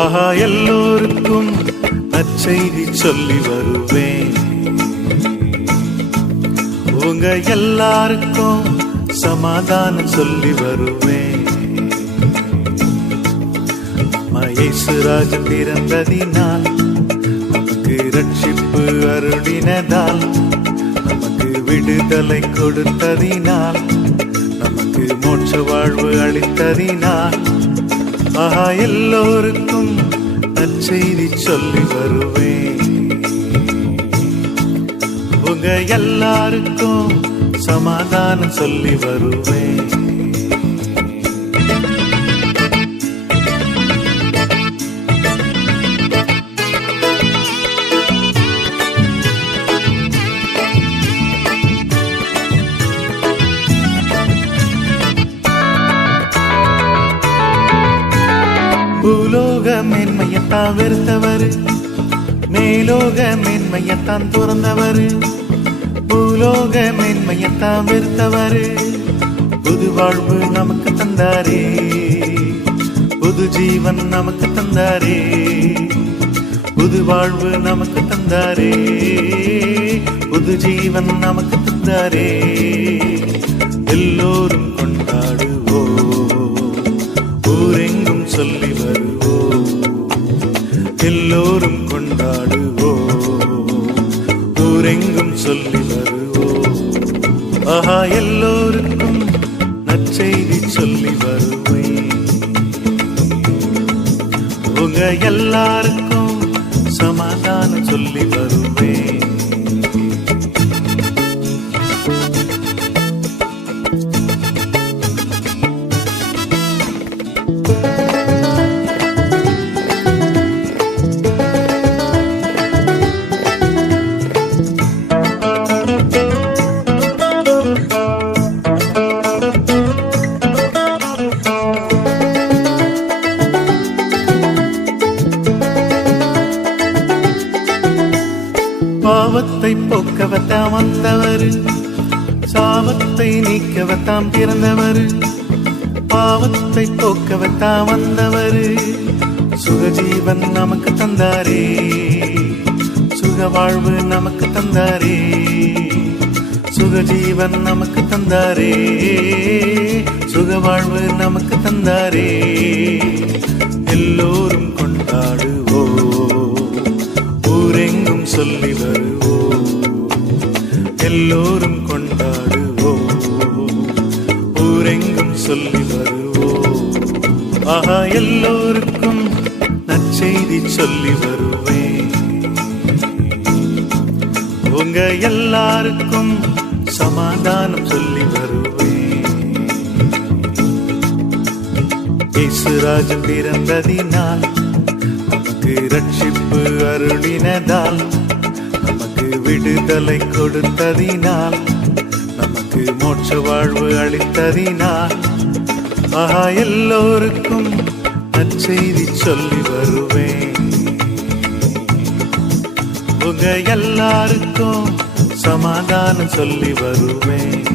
ஆஹா எல்லோருக்கும் நற்செய்தி சொல்லி வருவேன். உங்க எல்லாருக்கும் சமாதானம் சொல்லி வருவேன். இயேசுராஜன் பிறந்ததினால் நமக்கு ரட்சிப்பு அருளினதால் நமக்கு விடுதலை கொடுத்ததினால் நமக்கு மோட்ச வாழ்வு அளித்ததினால் ஆஹா எல்லோருக்கும் நற்செய்தி சொல்லி வருவேன். உங்க எல்லாருக்கும் சமாதானம் சொல்லி வருவேன். பூலோக மேன்மையத்தான் வெறுத்தவர், மேலோக மேன்மையத்தான் துறந்தவர். பூலோக மேன்மையத்தான் வெறுத்தவர், புது வாழ்வு நமக்கு தந்தாரே, புது ஜீவன் நமக்கு தந்தாரே, புது வாழ்வு நமக்கு தந்தாரே, புது ஜீவன் நமக்கு தந்தாரே. எல்லோரும் கொண்டாடுவோம், ஊரெங்கும் சொல்லி வருவோம். எல்லோரும் கொண்டாடுவோம், ஊரெங்கும் சொல்லி வருவோம். ஆஹா எல்லோருக்கும் நற்செய்தி சொல்லி வருவேன். உங்க எல்லாருக்கும் சமாதானம் சொல்லி வருவேன். பாவத்தை போக்கவத்தாம் வந்தவர், சாபத்தை நீக்கவத்தாம் பிறந்தவர். பாவத்தை போக்கவத்தாம் வந்தவர், சுகஜீவன் நமக்கு தந்தாரே, சுக வாழ்வு நமக்கு தந்தாரே, சுகஜீவன் நமக்கு தந்தாரே, சுக வாழ்வு நமக்கு தந்தாரே. எல்லோரும் கொண்டாடுவோம், ஊரெங்கும் சொல்லி வருவோம். எல்லோரும் கொண்டாடுவோம், ஊரெங்கும் சொல்லி வருவோம். ஆஹா எல்லோருக்கும் நற்செய்தி சொல்லி வருவேன். உங்க எல்லாருக்கும் சமாதானம் சொல்லி வருவேன். இயேசுராஜன் பிறந்ததினால் நமக்கு ரட்சிப்பு அருளினதால் நமக்கு விடுதலை கொடுத்ததினால் நமக்கு மோட்ச வாழ்வு அளித்ததினால் ஆஹா எல்லோருக்கும் நற்செய்தி சொல்லி வருவேன். உங்க எல்லாருக்கும் சமாதானம் சொல்லி வருவேன்.